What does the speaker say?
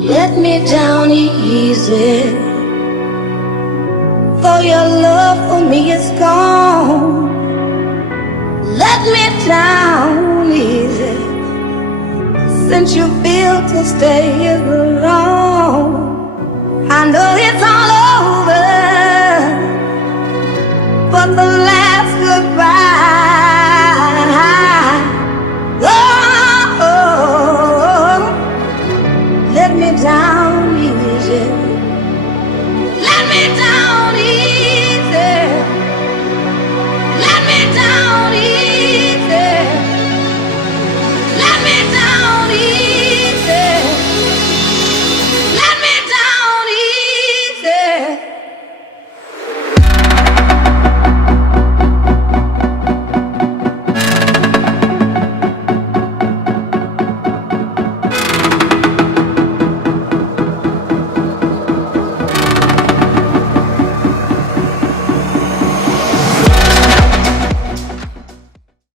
Let me down easy, for your love for me is gone. Let me down easy, since you feel to stay alone. I know it's all over,